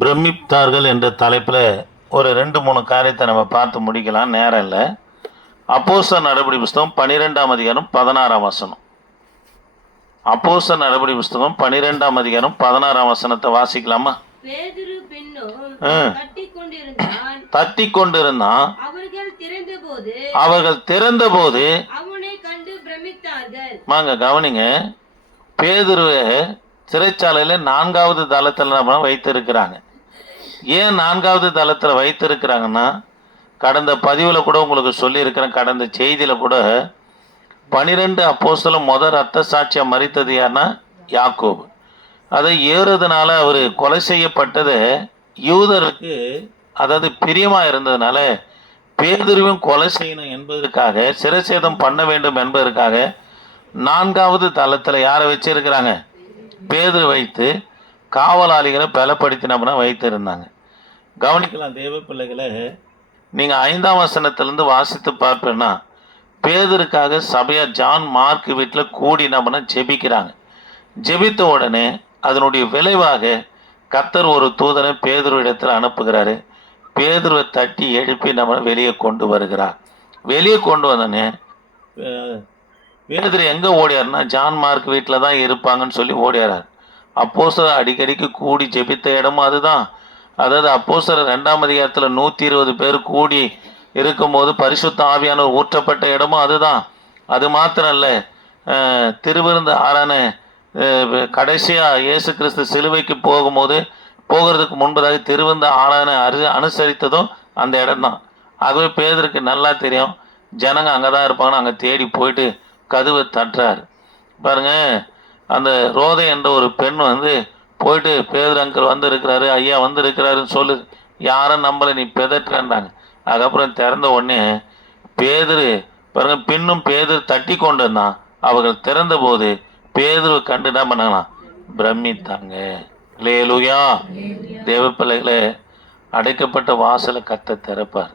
பிரமித்தார்கள் என்ற தலைப்பில் ஒரு 2-3 காரியத்தை நம்ம பார்த்து முடிக்கலாம், நேரம் இல்லை. அப்போஸ்தலர் நடபடி புஸ்தகம் 12ஆம் அதிகாரம் 16ஆம் வசனம். அப்போஸ்தலர் நடபடி புஸ்தகம் 12ஆம் அதிகாரம் 16ஆம் வசனத்தை வாசிக்கலாமா? தட்டி கொண்டிருந்தான். அவர்கள் திறந்தபோது வாங்க கவனிங்க, பேதுருவை சிறைச்சாலையில் 4வது தளத்தில் நம்ம வைத்திருக்கிறாங்க. ஏன் 4வது தளத்தில் வைத்திருக்கிறாங்கன்னா, கடந்த பதிவில் கூட உங்களுக்கு சொல்லியிருக்கிறேன், கடந்த செய்தியில் கூட 12 அப்போஸ்தலர் முதல் ரத்த சாட்சியாக மரித்தது யாருன்னா யாக்கோபு. அதை ஏறுறதுனால அவர் கொலை செய்யப்பட்டது யூதருக்கு, அதாவது பிரியமாக இருந்ததுனால பேதுருவையும் கொலை செய்யணும் என்பதற்காக, சிரச்சேதம் பண்ண வேண்டும் என்பதற்காக 4வது தளத்தில் யாரை வச்சிருக்கிறாங்க? பேதுரு வைத்து காவலாளிகளை பலப்படுத்தினப்பனா வைத்திருந்தாங்க. கவனிக்கலாம் தேவ பிள்ளைகளை, நீங்கள் 5ஆம் வசனத்திலேருந்து வாசித்து பார்ப்பேன்னா, பேதுருக்காக சபையாக ஜான் மார்க் வீட்டில் கூடினப்பனா ஜெபிக்கிறாங்க. ஜெபித்த உடனே அதனுடைய விளைவாக கர்த்தர் ஒரு தூதனை பேதுரு இடத்துல அனுப்புகிறாரு. பேதுருவை தட்டி எழுப்பி நம்ம வெளியே கொண்டு வருகிறார். வெளியே கொண்டு வந்தோடனே பேதுரு எங்கே ஓடியாருன்னா, ஜான் மார்க் வீட்டில் தான் இருப்பாங்கன்னு சொல்லி ஓடியாரார். அப்போஸ்தலர் அடிக்கடிக்கு கூடி ஜெபித்த இடமும் அதுதான். அதாவது அப்போஸ்தலர் 2ஆம் அதிகாரத்தில் 120 பேர் கூடி இருக்கும்போது பரிசுத்த ஆவியானவர் ஊற்றப்பட்ட இடமும் அதுதான். அது மாத்திரம் இல்லை, திருவிருந்து ஆரான கடைசியாக இயேசு கிறிஸ்து சிலுவைக்கு போகிறதுக்கு முன்பதாக திருவிருந்து ஆரான அனுசரித்ததும் அந்த இடம்தான். ஆகவே பேதருக்கு நல்லா தெரியும், ஜனங்க அங்கே தான் இருப்பாங்கன்னு அங்கே தேடி போயிட்டு கதவை தட்டுறாரு. பாருங்க, அந்த ரோதை என்ற ஒரு பெண் போயிட்டு பேதர் அங்கிள் இருக்கிறாரு, ஐயா இருக்கிறாருன்னு சொல்லு, யாரும் நம்மளை நீ பெதட்டுறாங்க. அதுக்கப்புறம் திறந்த உடனே பேதரு பாருங்க, பின்னும் பேதர் தட்டி கொண்டு இருந்தான். அவர்கள் திறந்த போது பேதுருவை கண்டு என்ன பண்ணாங்களாம்? பிரமித்தாங்க. அல்லேலூயா. தேவ பிள்ளைகளை, அடைக்கப்பட்ட வாசலை கர்த்தர் திறப்பார்.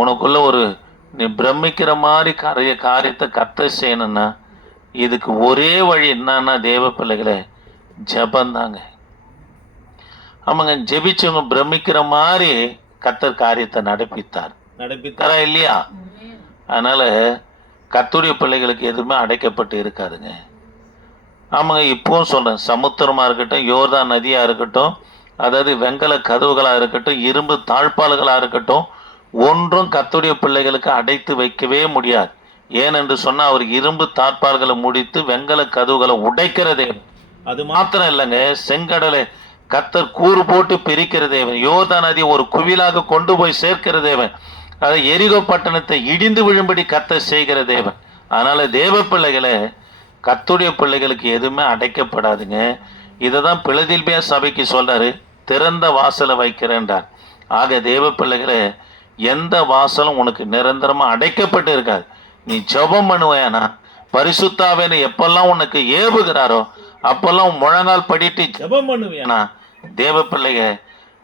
உனக்குள்ள ஒரு நீ பிரமிக்கிற மாதிரி காரியத்தை கர்த்தர் செய்யணும்னா இதுக்கு ஒரே வழி என்னன்னா தேவ பிள்ளைகளை, ஜபந்தாங்க. ஆமாங்க, ஜெபிச்சவங்க பிரமிக்கிற மாதிரி கர்த்தர் காரியத்தை நடப்பித்தாரா இல்லையா? அதனால கர்த்தருடைய பிள்ளைகளுக்கு எதுவுமே அடைக்கப்பட்டு இருக்காதுங்க. ஆமாங்க, இப்போவும் சொல்கிறேன், சமுத்திரமாக இருக்கட்டும், யோர்தான் நதியாக இருக்கட்டும், அதாவது வெங்கல கதவுகளாக இருக்கட்டும், இரும்பு தாழ்பால்களாக இருக்கட்டும், ஒன்றும் கர்த்தருடைய பிள்ளைகளுக்கு அடைத்து வைக்கவே முடியாது. ஏனென்று சொன்னால் அவர் இரும்பு தாழ்பால்களை முடித்து வெங்கல கதவுகளை உடைக்கிற தேவன். அது மாத்திரம் இல்லைங்க, செங்கடலை கர்த்தர் கூறு போட்டு பிரிக்கிற தேவன். யோர்தான் நதி ஒரு குவிலாக கொண்டு போய் சேர்க்கிற தேவன். அதை எரிகோ பட்டணத்தை இடிந்து விழும்படி கர்த்தர் செய்கிற தேவன். அதனால் தேவ பிள்ளைகளை, கர்த்தருடைய பிள்ளைகளுக்கு எதுவுமே அடைக்கப்படாதுங்க. இதை தான் பிலதெல்பியா சபைக்கு சொல்றாரு, திறந்த வாசலை வைக்கிறேன்றார். ஆக தேவ பிள்ளைகளை, எந்த வாசலும் உனக்கு நிரந்தரமாக அடைக்கப்பட்டு இருக்காது. நீ ஜெபம் பண்ணுவேனா, பரிசுத்தாவேன்னு எப்பெல்லாம் உனக்கு ஏவுகிறாரோ அப்பெல்லாம் முழங்கால் படிட்டு ஜெபம் பண்ணுவேனா, தேவ பிள்ளைக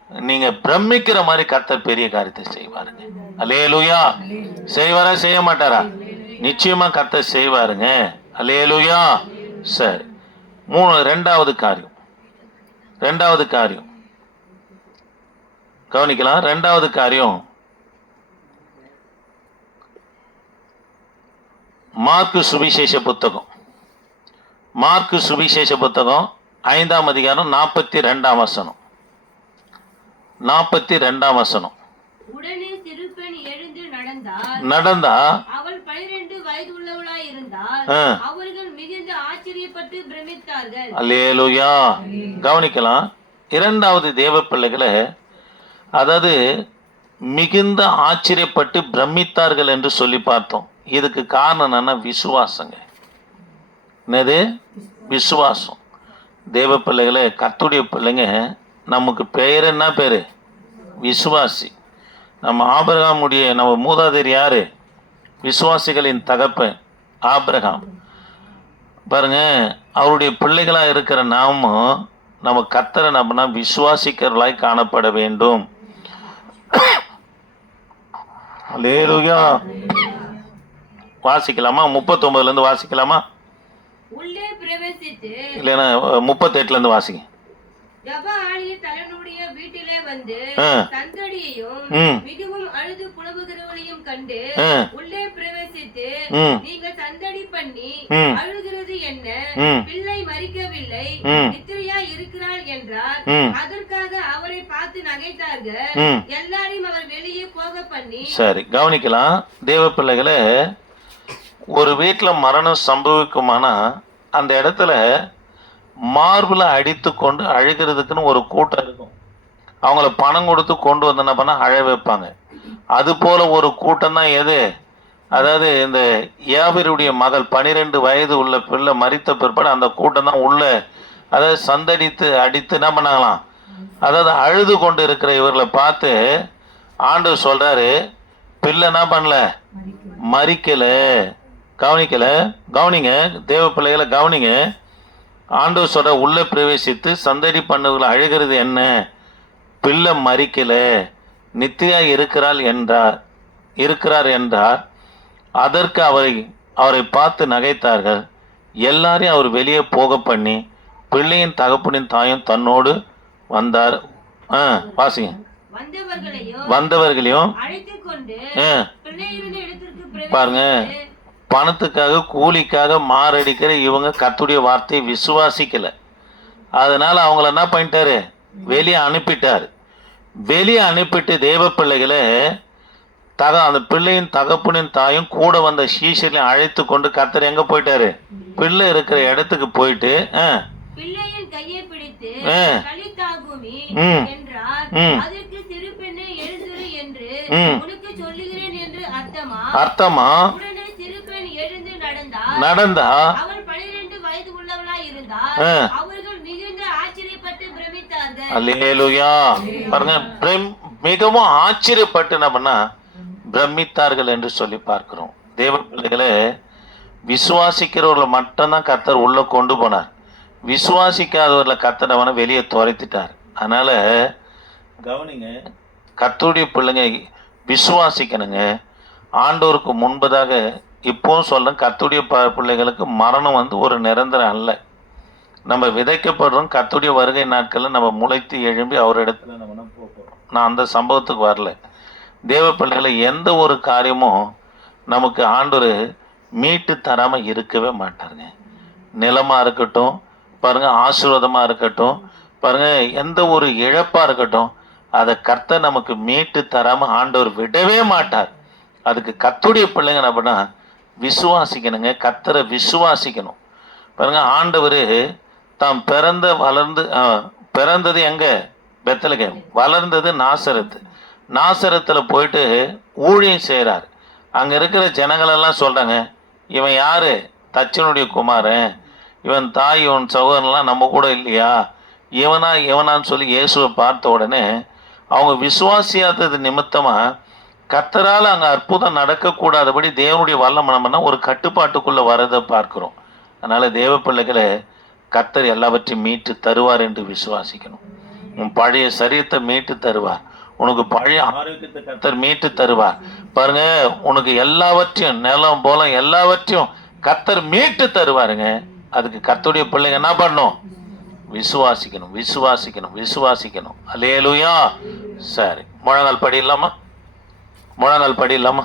நீங்க பிரமிக்கிற மாதிரி கர்த்தர் பெரிய காரியத்தை செய்வாருங்க. அல்லேலூயா. செய்வாரா செய்ய மாட்டாரா? நிச்சயமா கர்த்தர் செய்வாருங்க. அல்லேலூயா. சரி, ரெண்டாவது காரியம் கவனிக்கலாம். ரெண்டாவது காரியம், மார்க்கு சுவிசேஷ புத்தகம் 5ஆம் அதிகாரம் 42ஆம் வசனம். 42ஆம் வசனம். உடனே சிறு பெண் எழுந்து நடந்தா, அவள் 12 வயது உள்ளவளாய் இருந்தாள். அவர்கள் மிகுந்த ஆச்சரியப்பட்டு பிரமித்தார்கள். அல்லேலூயா. கவனிக்கலாம், இரண்டாவது தேவ பிள்ளைகளை, அதாவது மிகுந்த ஆச்சரியப்பட்டு பிரமித்தார்கள் என்று சொல்லி பார்த்தோம். இதுக்கு காரணம் என்னன்னா விசுவாசங்க. என்னது? விசுவாசம். தேவ பிள்ளைகளை, கர்த்தருடைய பிள்ளைங்க, நமக்கு பெயர் என்ன பேரு? விசுவாசி. நம்ம ஆபிரகாமுடைய நம்ம மூதாதையர் யாரு? விசுவாசிகளின் தகப்பன் ஆபிரகாம். பாருங்க, அவருடைய பிள்ளைகளாக இருக்கிற நாமும் நம்ம கர்த்தரை நம்மனா விசுவாசிக்கிறவர்களாய் காணப்பட வேண்டும். அல்லேலூயா. வாசிக்கலாமா? 39 வாசிக்கலாமா? உள்ளே பிரவேசித்து இல்லைன்னா 38 வாசிங்க. ஜெப ஆலய தலனுடைய வீட்டு வந்து சந்தடியையும் மிகவும் அழுது புலம்புகிறவளையும் கண்டு உள்ளே பிரவேசித்து, நீங்கள் சந்தடி பண்ணி அழுகிறது என்ன? பிள்ளை மரிக்கவில்லை, நித்திரையா இருக்கிறாள் என்றார். அதற்காக அவரை பார்த்து நகைத்தார்கள். எல்லாரையும் அவர் வெளியே போக பண்ணி. சரி, கவனிக்கலாம் தேவ பிள்ளைகளே. ஒரு வீட்டுல மரணம் சம்பவிக்குமானா அந்த இடத்துல மார்பில் அடித்து கொண்டு அழுகிறதுக்குன்னு ஒரு கூட்டம் இருக்கும். அவங்கள பணம் கொடுத்து கொண்டு வந்து என்ன பண்ண அழ வைப்பாங்க. அது போல ஒரு கூட்டம் தான் எது? அதாவது இந்த யாபிருடைய மகள் 12 வயது உள்ள பிள்ளை மரித்த பிற்பாடு அந்த கூட்டம் தான் உள்ள, அதாவது சந்தடித்து அடித்து என்ன பண்ணாங்களாம், அதாவது அழுது கொண்டு இருக்கிற இவர்களை பார்த்து ஆண்டவர் சொல்றாரு, பிள்ளை என்ன பண்ணல, மரிக்கல. கவனிங்க தேவ பிள்ளைகளை கவனிங்க. ஆண்டவர் சொல்ற, உள்ள பிரவேசித்து சந்தடி பண்ணுகளை அழுகிறது என்ன? பிள்ளை மரிக்கல, நித்தியா இருக்கிறார் என்றார். அதற்கு அவரை பார்த்து நகைத்தார்கள். எல்லாரையும் அவர் வெளியே போக பண்ணி பிள்ளையின் தகப்பனின் தாயும் தன்னோடு வந்தார். வாசிங்க. வந்தவர்களையும் பாருங்க, பணத்துக்காக கூலிக்காக மாரடிக்கிற இவங்க கர்த்தருடைய வார்த்தையை விசுவாசிக்கல. அதனால அவங்கள என்ன பண்ணிட்டாரு, வெளியே அனுப்பிட்டாரு. வெளியே அனுப்பிட்டு தேவ பிள்ளைகளை அந்த பிள்ளையின் தகப்பனின் தாயும் கூட வந்த சீஷரையும் அழைத்து கொண்டு கர்த்தர் எங்க போயிட்டாரு, பிள்ளை இருக்கிற இடத்துக்கு போயிட்டு பிள்ளையின் கையை பிடித்து கலித்தாகுமி என்றார். அதற்கு சிறு பெண்ணே எழுந்திரு என்று உனக்கு சொல்லுகிறேன் என்று அர்த்தமா. உடனே சிறு பெண் எழுந்து நடந்தா. அவள் 12 வயது உள்ளவளாய் இருந்தார். அவர்கள் மிகுந்த ஆச்சரியப்பட்டு பிரமித்தார்கள். அல்லேலூயா. பாருங்க, மிகவும் ஆச்சரியப்பட்டு என்ன பண்ணா பிரமித்தார்கள் என்று சொல்லி பார்க்கிறோம். தேவ பிள்ளைகளே, விசுவாசிக்கிறவர்களை மட்டும்தான் கர்த்தர் உள்ள கொண்டு போனார். விசுவாசிக்காதவர்களை கர்த்தர் அவனை வெளியே துரைத்துட்டார். அதனால கவனிங்க, கர்த்தருடைய பிள்ளைங்க விசுவாசிக்கணுங்க. ஆண்டோருக்கு முன்பதாக இப்போவும் சொல்றேன், கர்த்தருடைய பிள்ளைகளுக்கு மரணம் ஒரு நிரந்தரம் அல்ல. நம்ம விதைக்கப்படுறோம். கர்த்தருடைய வருகை நாட்களில் நம்ம முளைத்து எழும்பி அவர் இடத்துல நம்ம போகிறோம். நான் அந்த சம்பவத்துக்கு வரல. தேவ பிள்ளைகளை எந்த ஒரு காரியமும் நமக்கு ஆண்டவர் மீட்டு தராமல் இருக்கவே மாட்டாருங்க. நிலமாக இருக்கட்டும் பாருங்க, ஆசீர்வாதமாக இருக்கட்டும் பாருங்க, எந்த ஒரு இழப்பாக இருக்கட்டும், அதை கர்த்தர் நமக்கு மீட்டு தராமல் ஆண்டவர் விடவே மாட்டார். அதுக்கு கர்த்தருடைய பிள்ளைங்க என்ன பண்ணா விசுவாசிக்கணுங்க. கர்த்தரை விசுவாசிக்கணும். பாருங்க, ஆண்டவர் தாம் பிறந்தது எங்க? பெத்லகேம். வளர்ந்தது நாசரத்தில் போயிட்டு ஊழியம் செய்கிறார். அங்கே இருக்கிற ஜனங்களெல்லாம் சொல்கிறாங்க, இவன் யாரு? தச்சனுடைய குமாரன். இவன் தாய், இவன் சகோதரன்லாம் நம்ம கூட இல்லையா? இவனான்னு சொல்லி இயேசுவை பார்த்த உடனே அவங்க விசுவாசியாதது நிமித்தமாக கர்த்தரால் அங்கே அற்புதம் நடக்கக்கூடாதபடி தேவனுடைய வல்லமனம்னா ஒரு கட்டுப்பாட்டுக்குள்ளே வரதை பார்க்குறோம். அதனால் தேவ பிள்ளைகளை கர்த்தர் எல்லாவற்றையும் மீட்டு தருவார் என்று விசுவாசிக்கணும். உன் பழைய சரீரத்தை மீட்டு தருவார். உனக்கு பழைய ஆரோக்கியத்தை கர்த்தர் மீட்டு தருவார். பாருங்க, உனக்கு எல்லாவற்றையும் நிலம் போல எல்லாவற்றையும் கர்த்தர் மீட்டு தருவாருங்க. அதுக்கு கர்த்தருடைய பிள்ளைங்க என்ன பண்ணணும்? விசுவாசிக்கணும். அல்லேலூயா. சரி, முழங்கால் படியில்லாமா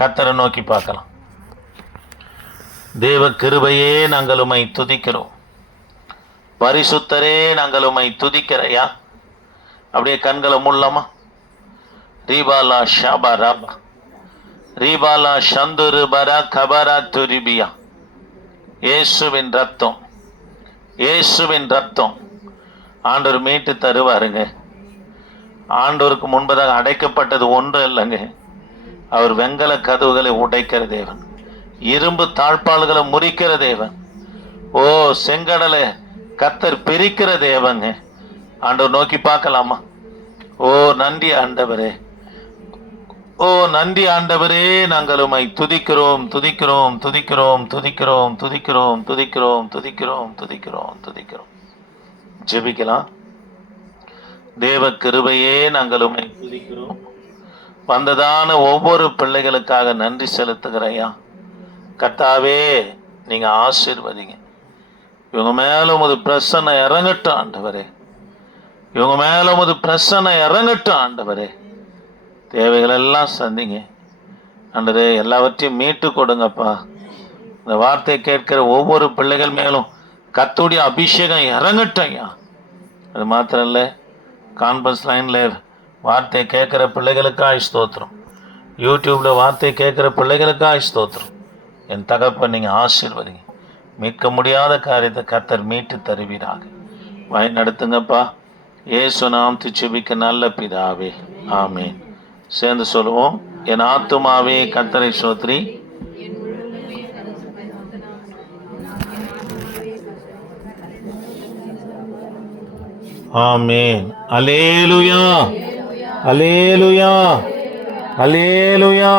கர்த்தரை நோக்கி பார்க்கலாம். தேவ கிருபையே நாங்கள் உம்மை துதிக்கிறோம். பரிசுத்தரே நாங்கள் உம்மை துதிக்கிறையா. அப்படியே கண்களை மூடலாமா? ரீபாலா ஷாபா ராபா ரீபாலா சந்துரு பரா கபரா துரிபியா. இயேசுவின் ரத்தம் ஆண்டவர் மீட்டு தருவாருங்க. ஆண்டவருக்கு முன்பதாக அடைக்கப்பட்டது ஒன்று இல்லைங்க. அவர் வெங்கல கதவுகளை உடைக்கிற தேவன், இரும்பு தாழ்பால்களை முறிக்கிற தேவன். ஓ, செங்கடலை கர்த்தர் பிரிக்கிற தேவங்க. ஆண்டவர் நோக்கி பார்க்கலாமா? ஓ நன்றி ஆண்டவரே, நாங்கள் உம்மை துதிக்கிறோம். ஜெபிக்கலாம். தேவ கிருபையே நாங்கள் உம்மை துதிக்கிறோம். வந்ததான ஒவ்வொரு பிள்ளைகளுக்காக நன்றி செலுத்துகிறையா. கர்த்தாவே, நீங்க ஆசீர்வதிங்க. இவங்க மேல உமது பிரசன்னம் இறங்கட்டும் ஆண்டவரே. இவங்க மேல உமது பிரசன்ன இறங்கட்டும் ஆண்டவரே. தேவைகள் எல்லாம் சந்திங்க ஆண்டவரே. எல்லாவற்றையும் மீட்டு கொடுங்கப்பா. இந்த வார்த்தையை கேட்கிற ஒவ்வொரு பிள்ளைகள் மேலும் கர்த்தருடைய அபிஷேகம் இறங்கட்டும் ஐயா. அது மாத்திரம் இல்லை, கான்ஃபரன்ஸ் லைனில் வார்த்தையை கேட்குற பிள்ளைகளுக்காக ஸ்தோத்திரம். யூடியூப்பில் வார்த்தையை கேட்குற பிள்ளைகளுக்காக ஸ்தோத்திரம். என் தகப்பன் நீங்கள் ஆசீர்வதிங்க. மீட்க முடியாத காரியத்தை கர்த்தர் மீட்டு தருவீராக. வழி நடத்துங்கப்பா. இயேசு நாமத்தை ஜெபிக்க நல்ல பிதாவே, ஆமென். சேர்ந்து சொல்லுவோம். என் ஆத்துமாவே கர்த்தரை ஸ்தோத்திரி, ஆமென். அல்லேலூயா, அல்லேலூயா, அல்லேலூயா.